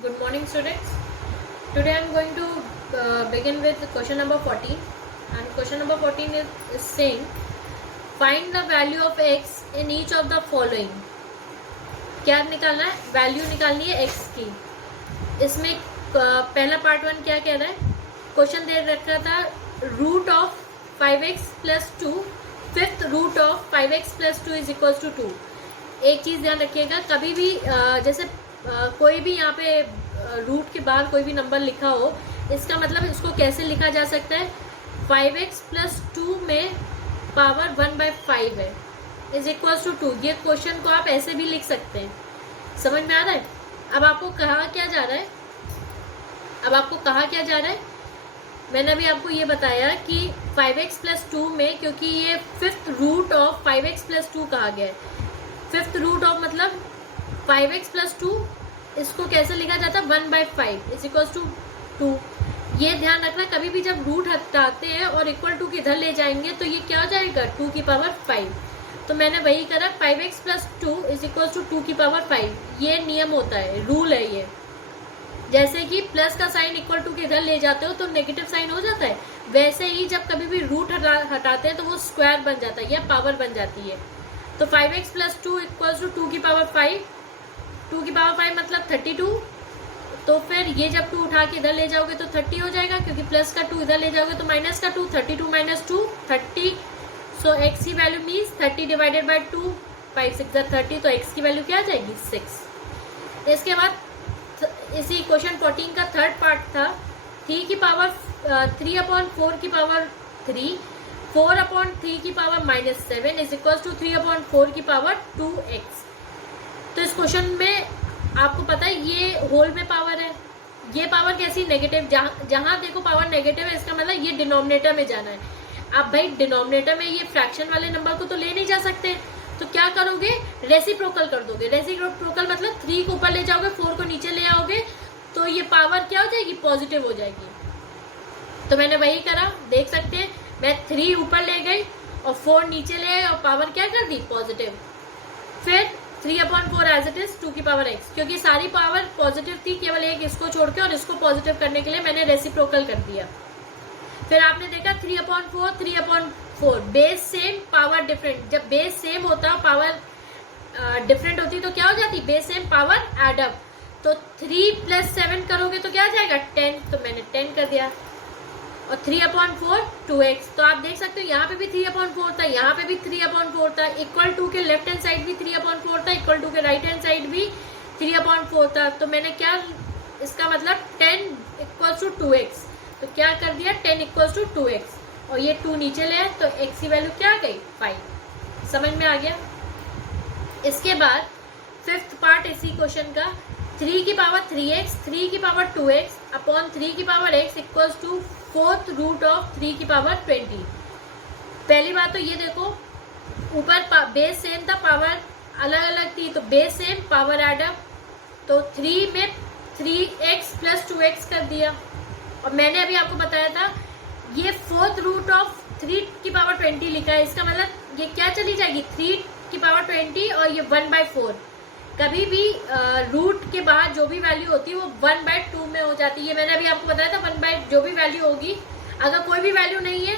Good morning, students. Today I am going to begin with question number 14, and question number 14 is saying find the value of x in each of the following. क्या निकालना है? Value निकालनी है x की. इसमें पहला part 1 क्या कह रहा है? क्वेश्चन दे रखा था root of 5x plus 2, fifth root of 5x plus 2 is equal to 2. एक चीज़ ध्यान रखिएगा, कभी भी जैसे कोई भी यहाँ पे रूट के बाहर कोई भी नंबर लिखा हो, इसका मतलब इसको कैसे लिखा जा सकता है? 5x प्लस 2 में पावर 1/5 है इज इक्वल टू 2. ये क्वेश्चन को आप ऐसे भी लिख सकते हैं. समझ में आ रहा है? अब आपको कहा क्या जा रहा है? मैंने अभी आपको ये बताया कि 5x प्लस 2 में, क्योंकि ये fifth root of 5x plus 2 कहा गया है. फिफ्थ रूट ऑफ मतलब 5x प्लस 2, इसको कैसे लिखा जाता है? 1/5 इज इक्वल टू 2. ये ध्यान रखना, कभी भी जब रूट हटाते हैं और इक्वल टू की इधर ले जाएंगे तो ये क्या हो जाएगा? 2 की पावर 5. तो मैंने वही करा, 5x plus 2 is equal to 2 की पावर 5. ये नियम होता है, रूल है ये. जैसे कि प्लस का साइन इक्वल टू के इधर ले जाते हो तो नेगेटिव साइन हो जाता है, वैसे ही जब कभी भी रूट हटाते हैं तो वो स्क्वायर बन जाता है या पावर बन जाती है. तो 5x प्लस 2 इक्वल टू 2 की पावर 5. 2 की पावर 5 मतलब 32. तो फिर ये जब 2 उठा के इधर ले जाओगे तो 30 हो जाएगा, क्योंकि प्लस का 2 इधर ले जाओगे तो माइनस का 2. 32 माइनस 2 30. सो x की वैल्यू मीन्स 30 डिवाइडेड बाई 2. 5 6 30. तो x की वैल्यू क्या आ जाएगी? 6. इसके बाद इसी क्वेश्चन 14 का थर्ड पार्ट था 3 की पावर 3/4 की पावर 3, 4/3 की पावर -7 इज इक्वल टू 3/4 की पावर 2x. तो इस क्वेश्चन में आपको पता है ये होल में पावर है. ये पावर कैसी? नेगेटिव. जहां देखो पावर नेगेटिव है, इसका मतलब ये डिनोमिनेटर में जाना है. आप भाई डिनोमिनेटर में ये फ्रैक्शन वाले नंबर को तो ले नहीं जा सकते, तो क्या करोगे? रेसिप्रोकल कर दोगे. रेसिप्रोकल मतलब 3 को ऊपर ले जाओगे, 4 को नीचे ले आओगे, तो ये पावर क्या हो जाएगी? पॉजिटिव हो जाएगी. तो मैंने वही करा, देख सकते हैं. मैं 3 ऊपर ले गई और 4 नीचे ले आई और पावर क्या कर दी? पॉजिटिव. फिर 3/4 एज इट इज 2 की पावर x, क्योंकि सारी पावर पॉजिटिव थी, केवल एक इसको छोड़ के, और इसको पॉजिटिव करने के लिए मैंने रेसिप्रोकल कर दिया. फिर आपने देखा 3/4 बेस सेम पावर डिफरेंट. जब बेस सेम होता, पावर डिफरेंट होती तो क्या हो जाती? Base same power add up. तो 3 + 7 करोगे तो क्या आ जाएगा? 10. तो मैंने 10 कर दिया. और 3/4 2x. तो आप देख सकते हो यहाँ पे भी 3/4 था, यहाँ पे भी 3/4 था. इक्वल टू के लेफ्ट हैंड साइड भी 3/4 था, इक्वल टू के राइट हैंड साइड भी 3/4 था. तो मैंने क्या, इसका मतलब 10 = 2x. तो क्या कर दिया? 10 = 2x. और ये 2 नीचे ले आए तो x की वैल्यू क्या आ गई? 5. समझ में आ गया? इसके बाद फिफ्थ पार्ट इसी क्वेश्चन का 3 की पावर 3x, 3 की पावर 2x अपॉन 3 की power x equals to fourth root of 3 की पावर 20. पहली बात तो ये देखो, ऊपर बेस सेम था, पावर अलग अलग थी, तो बेस सेम पावर एडअप. तो 3 में 3x प्लस 2x कर दिया. और मैंने अभी आपको बताया था ये फोर्थ रूट ऑफ 3 की पावर 20 लिखा है, इसका मतलब ये क्या चली जाएगी? 3 की पावर 20 और ये 1/4. कभी भी रूट के बाद जो भी वैल्यू होती है वो 1/2 में हो जाती है. ये मैंने अभी आपको बताया था, 1/, जो भी वैल्यू होगी, अगर कोई भी वैल्यू नहीं है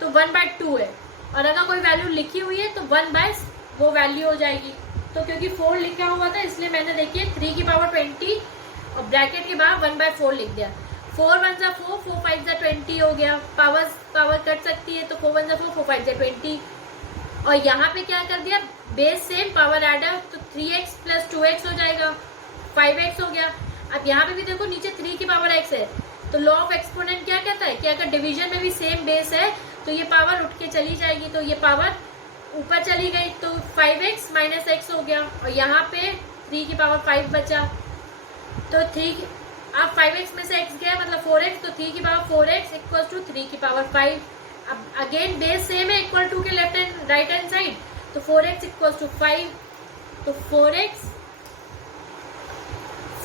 तो 1/2 है, और अगर कोई वैल्यू लिखी हुई है तो 1/ वो वैल्यू हो जाएगी. तो क्योंकि 4 लिखा हुआ था इसलिए मैंने देखिए 3 की पावर 20 और ब्रैकेट के बाद 1/4 लिख दिया. 4 1 = 4, 4 5 = 20 हो गया. पावर कट सकती है तो 4 1 = 4, 4 5 = 20. और यहाँ पे क्या कर दिया? बेस सेम पावर एडर, तो 3x प्लस 2x हो जाएगा, 5x हो गया. अब यहाँ पे भी देखो नीचे 3 की पावर x है, तो लॉ ऑफ एक्सपोनेंट क्या कहता है कि अगर डिवीजन में भी सेम बेस है तो ये पावर उठ के चली जाएगी. तो ये पावर ऊपर चली गई तो 5x माइनस x हो गया. और यहाँ पे 3 की पावर 5 बचा. तो 3 अब 5x में से x गया मतलब 4x, तो 3 की पावर 4x इक्वल टू 3 की पावर 5. अब अगेन बेस सेम है, इक्वल टू के left and right hand side, तो 4x इक्वल टू 5. तो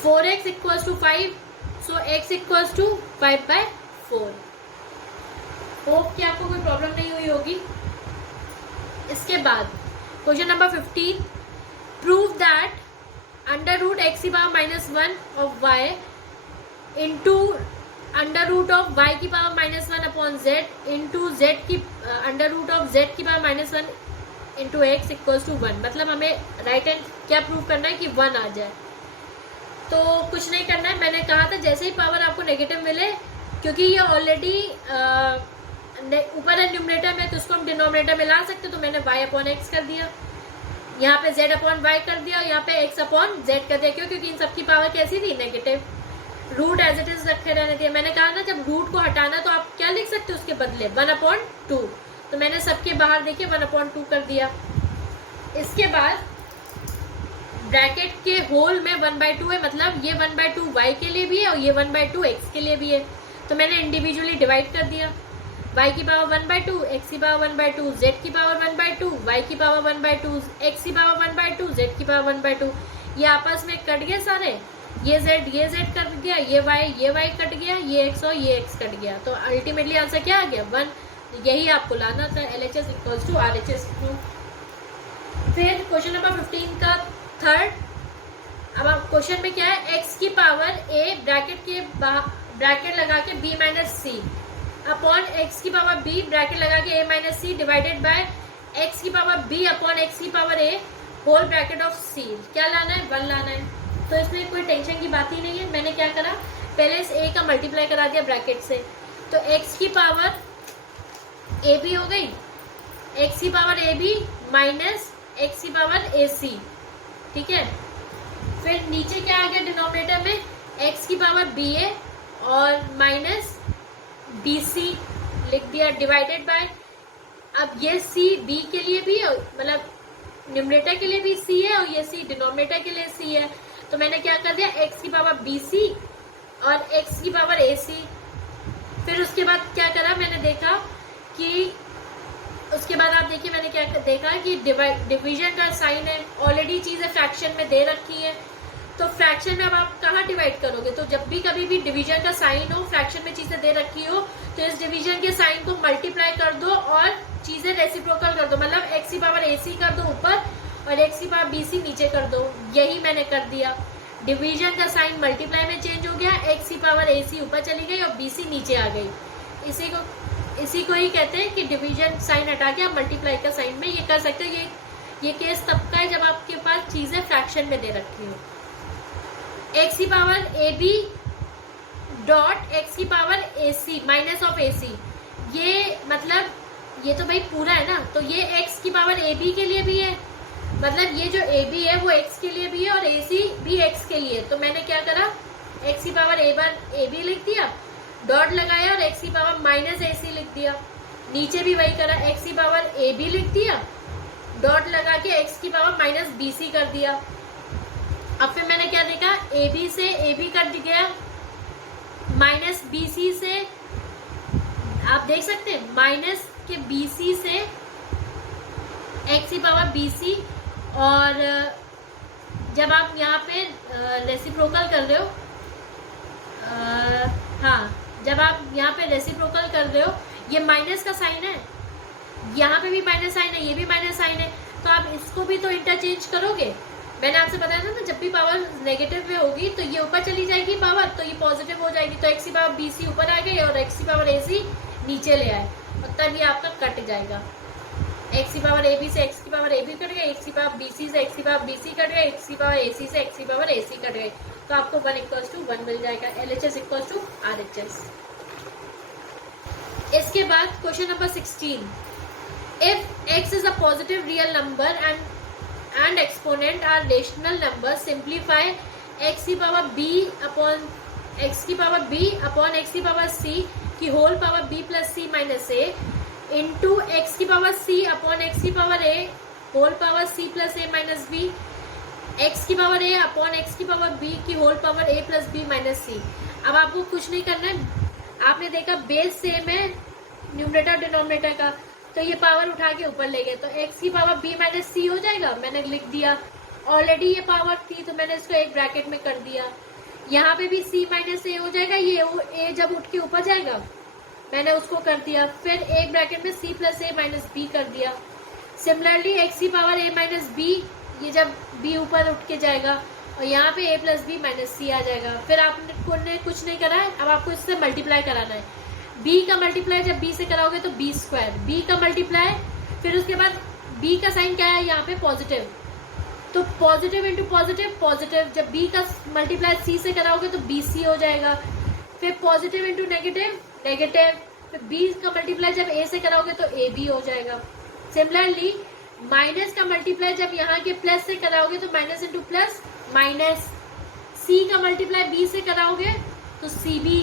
4x equal to 5. So x equal to 5/4. Hope कि आपको कोई प्रॉब्लम नहीं हुई होगी. इसके बाद question number 15, prove that under root X की power -1 of Y into under root of Y की power -1 upon Z into Z की अंडर रूट ऑफ जेड की power -1 into X equals to 1। मतलब हमें राइट हैंड क्या prove करना है कि 1 आ जाए। तो कुछ नहीं करना है, मैंने कहा था जैसे ही पावर आपको नेगेटिव मिले, क्योंकि ये ऑलरेडी ऊपर है न्यूमरेटर में, तो उसको हम डिनोमिनेटर में ला सकते, तो मैंने y अपॉन एक्स कर दिया, यहाँ पे z अपॉन वाई कर दिया, यहाँ पे x अपॉन जेड कर दिया। क्यों? क्योंकि इन सबकी पावर कैसी थी? Negative. Root as it is रखे रहने दिया। मैंने कहा ना जब रूट को हटाना तो आप क्या लिख सकते हो उसके बदले? 1/2। तो मैंने सबके बाहर देखिए 1/2 कर दिया। इसके बाद ब्रैकेट के होल में 1/2 है, मतलब ये 1/2 y के लिए भी है और ये 1/2 x के लिए भी है। तो मैंने इंडिविजुअली डिवाइड कर दिया। y की पावर 1/2, x की पावर 1/2, z की पावर 1/2, y की पावर 1/2, x की पावर 1/2, z की पावर 1/2। ये आपस में कट गए सारे, ये z कट गया, ये y कट गया, ये x और ये x कट गया। तो अल्टीमेटली आंसर क्या आ गया? 1। यही आपको लाना था, LHS इक्वल्स टू RHS। फिर क्वेश्चन नंबर 15 का थर्ड। अब आप क्वेश्चन में क्या है? x की पावर a ब्रैकेट लगा के b minus C upon X की पावर b ब्रैकेट लगा के a minus C divided by x की पावर b अपॉन x की power a whole bracket of c। क्या लाना है? 1 लाना है। तो इसमें कोई टेंशन की बात ही नहीं है। मैंने क्या करा, पहले इस a का मल्टीप्लाई करा दिया ब्रैकेट से, तो x की पावर a b हो गई, x की power a b minus x की पावर a c। ठीक है। फिर नीचे क्या आ गया डिनोमिनेटर में? x की पावर b a और माइनस बी सी लिख दिया डिवाइडेड बाय, अब ये c b के लिए भी, मतलब न्यूमरेटर के लिए भी c है और ये c डिनोमिनेटर के लिए c है। तो मैंने क्या कर दिया, x की पावर बी सी और x की पावर ए सी। फिर उसके बाद क्या करा, मैंने देखा कि उसके बाद आप देखिए मैंने क्या देखा कि डिवीजन का साइन है, ऑलरेडी चीजें फ्रैक्शन में दे रखी है। तो फ्रैक्शन में अब आप कहाँ डिवाइड करोगे? तो जब भी कभी भी डिवीजन का साइन हो, फ्रैक्शन में चीजें दे रखी हो, तो इस डिवीजन के साइन को मल्टीप्लाई कर दो और चीजें रेसिप्रोकल कर दो, मतलब x की पावर ac कर दो ऊपर और x की पावर bc नीचे कर दो। यही मैंने कर दिया। डिवीजन का साइन मल्टीप्लाई में चेंज हो गया, x की पावर ac ऊपर चली गई और bc नीचे आ गई। इसी को ही कहते हैं कि डिवीजन साइन हटा के आप मल्टीप्लाई का साइन में ये कर सकते हो। ये केस तब का है जब आपके पास चीजें फ्रैक्शन में दे रखी हो। x की power A B dot X की power A C minus of A C, ये मतलब ये तो भाई पूरा है ना, तो ये x की पावर ए बी के लिए भी है, मतलब ये जो ए बी है वो x के लिए भी है और ए सी भी x के लिए। तो मैंने क्या करा, x की पावर ए बी लिख दिया, डॉट लगाया और x की पावर माइनस ए सी लिख दिया। नीचे भी वही करा, x की पावर ए बी लिख दिया, डॉट लगा के x की पावर माइनस बी सी कर दिया। अब फिर मैंने क्या देखा, ए बी से ए बी कट गया, माइनस बी सी से आप देख सकते हैं माइनस के बी सी से x की पावर बी सी, और जब आप यहाँ पे रेसिप्रोकल कर रहे हो, हाँ जब आप यहाँ पे रेसिप्रोकल कर रहे हो, ये माइनस का साइन है, यहाँ पे भी माइनस साइन है, ये भी माइनस साइन है, तो आप इसको भी तो इंटरचेंज करोगे। मैंने आपसे बताया था ना, जब भी पावर नेगेटिव में होगी तो ये ऊपर चली जाएगी पावर, तो ये पॉजिटिव हो जाएगी, तो x की पावर बी सी ऊपर आ गई और x की पावर ए सी नीचे ले आए, और तब ये आपका कट जाएगा। x की पावर ए बी से x की पावर ए बी कट गई, x की पावर बी सी से x की पावर बी सी कट गई, x की पावर ए सी से x की पावर ए सी कट गई, तो आपको 1 = 1 मिल जाएगा। LHS = RHS। इसके बाद question number 16, if x is a positive real number and exponent are rational numbers, simplify x की पावर b अपॉन x की पावर b अपॉन x की पावर c की whole power b plus c minus a into x की power c upon x की power a whole power c plus a minus b, x की power a upon x की power b की whole power a plus b minus c। अब आपको कुछ नहीं करना है, आपने देखा बेस सेम है न्यूमरेटर डिनोमिनेटर का, तो ये पावर उठा के ऊपर ले गए, तो x की पावर b माइनस सी हो जाएगा। मैंने लिख दिया, ऑलरेडी ये पावर थी तो मैंने इसको एक ब्रैकेट में कर दिया। यहाँ पे भी c माइनस ए हो जाएगा, ये a जब उठ के ऊपर जाएगा मैंने उसको कर दिया, फिर एक ब्रैकेट में c प्लस ए माइनस बी कर दिया। सिमिलरली x की पावर a माइनस बी, ये जब b ऊपर उठ के जाएगा, और यहाँ पे a प्लस बी माइनस सी आ जाएगा। फिर आपने कुछ नहीं करा है, अब आपको इससे मल्टीप्लाई कराना है। b का मल्टीप्लाई जब b से कराओगे तो b स्क्वायर, b का मल्टीप्लाई, फिर उसके बाद b का साइन क्या है यहाँ पे पॉजिटिव, तो पॉजिटिव इंटू पॉजिटिव पॉजिटिव, जब b का मल्टीप्लाई c से कराओगे तो bc हो जाएगा। फिर पॉजिटिव इंटू नेगेटिव नेगेटिव, फिर b का मल्टीप्लाई जब a से कराओगे तो ab हो जाएगा। सिमिलरली माइनस का मल्टीप्लाई जब यहाँ के प्लस से कराओगे तो minus into plus minus, c का मल्टीप्लाई b से कराओगे तो cb,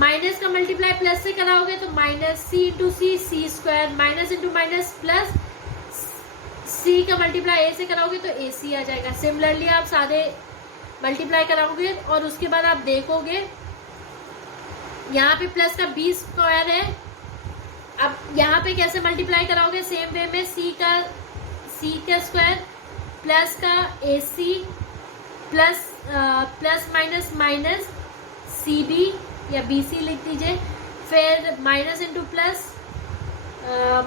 माइनस का मल्टीप्लाई प्लस से कराओगे तो minus c into C, C square, minus into minus plus, c का मल्टीप्लाई a से कराओगे तो ac आ जाएगा। सिमिलरली आप सारे मल्टीप्लाई कराओगे और उसके बाद आप देखोगे यहाँ पे प्लस का b स्क्वायर है, अब यहाँ पे कैसे मल्टीप्लाई कराओगे, सेम वे में c का स्क्वायर प्लस का ac plus plus minus minus cb या bc लिख दीजिए, फिर minus into plus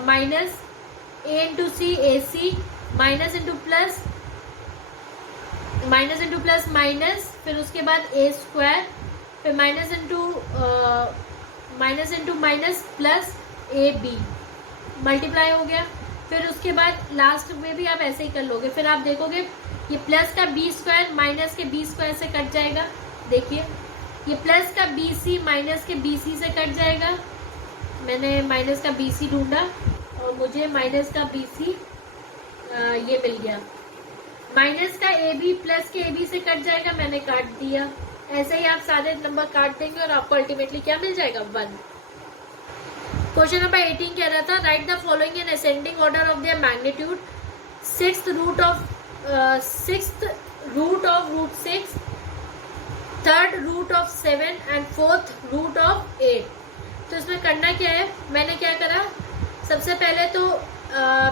minus a into C ac, minus into plus minus, फिर उसके बाद a स्क्वायर, फिर minus into minus plus A B, multiply हो गया। फिर उसके बाद लास्ट में भी आप ऐसे ही कर लोगे। फिर आप देखोगे ये प्लस का बी स्क्वायर माइनस के बी स्क्वायर से कट जाएगा, देखिए ये प्लस का बी सी माइनस के बी सी से कट जाएगा। मैंने माइनस का बी सी ढूंढा और मुझे माइनस का बी सी ये मिल गया। माइनस का ए बी प्लस के ए बी से कट जाएगा, मैंने काट दिया। ऐसे ही आप सारे नंबर काट देंगे और आपको अल्टीमेटली क्या मिल जाएगा, 1। क्वेश्चन नंबर 18 कह रहा था write the following in ascending order of their magnitude, sixth root of root 6, third root of 7 and fourth root of 8। तो इसमें करना क्या है, मैंने क्या करा, सबसे पहले तो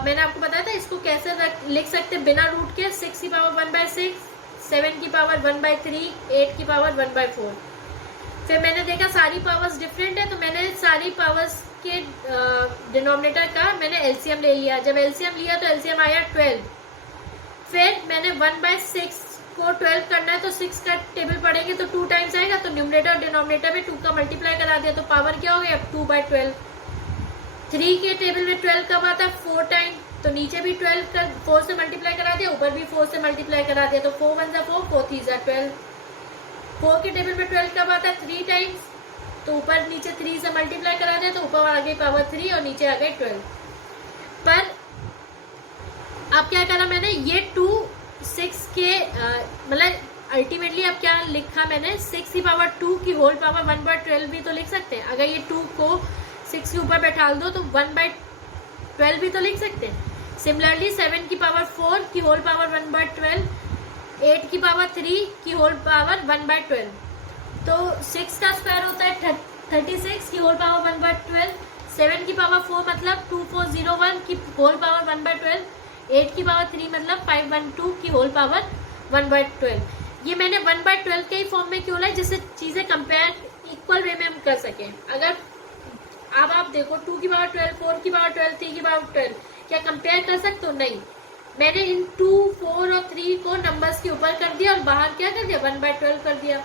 मैंने आपको बताया था इसको कैसे लिख सकते बिना रूट के, 6 की पावर 1/6, 7 की पावर 1/3, 8 की पावर 1/4। फिर मैंने देखा सारी पावर्स डिफरेंट है, तो मैंने सारी पावर्स के डिनोमिनेटर का मैंने एलसीएम ले लिया। जब एलसीएम लिया तो एलसीएम आया 12। फिर मैंने 1/6 को 12 करना है तो 6 का टेबल पढ़ेंगे तो 2 टाइम्स आएगा, तो न्यूमरेटर और डिनोमिनेटर में 2 का मल्टीप्लाई करा दिया, तो पावर क्या हो गया 2/12। 3 के टेबल में 12 कब आता है 4 टाइम, तो नीचे भी 12 का 4 से मल्टीप्लाई करा दिया, ऊपर भी 4 से मल्टीप्लाई करा दिया, तो 4 1 4, 4 3 12। 4 के टेबल में 12 कब आता है 3 टाइम्स, तो ऊपर नीचे 3 से मल्टीप्लाई करा दिया, तो ऊपर आ गई पावर 3 और नीचे आ गए 12। पर अब क्या करा मैंने, ये 2 6 के मतलब अल्टीमेटली अब क्या लिखा मैंने, 6 की पावर 2 की होल पावर 1/12 भी तो लिख सकते हैं। अगर ये 2 को 6 के ऊपर बैठा दो तो 1/12 भी तो लिख सकते हैं। सिमिलरली 7 की पावर 4 की होल पावर 1/12, 8 की पावर 3 की होल पावर 1/12, तो 6 का स्क्वायर होता है 36 की होल पावर 1/12, 7 की पावर 4 मतलब 2401 की होल पावर 1/12, 8 की पावर 3 मतलब 512 की होल पावर 1/12। ये मैंने 1/12 के ही फॉर्म में क्यों लाए, जिससे चीज़ें कंपेयर इक्वल वे में हम कर सकें। अगर अब आप देखो 2 की पावर 12, 4 की पावर 12, 3 की पावर 12, क्या कंपेयर कर सकते हो, नहीं। मैंने इन 2, 4 और 3 को नंबर्स के ऊपर कर दिया और बाहर क्या कर दिया 1/12 कर दिया।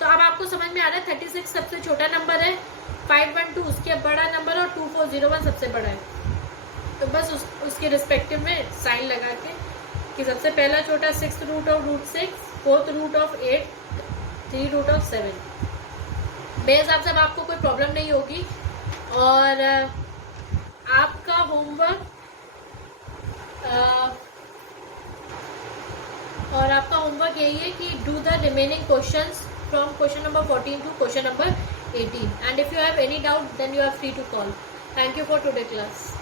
तो अब आपको समझ में आ रहा है 36 सबसे छोटा नंबर है, 512 उसके बड़ा नंबर और 2401 सबसे बड़ा है। तो बस उसके रिस्पेक्टिव में साइन लगा के कि सबसे पहला छोटा 6th root of root 6, 4th root of 8, 3 root of 7। मेरे हिसाब से अब आपको कोई प्रॉब्लम नहीं होगी। और आपका होमवर्क यही है कि do the remaining questions from question number 14 to question number 18, and if you have any doubt then you are free to call. Thank you for today class.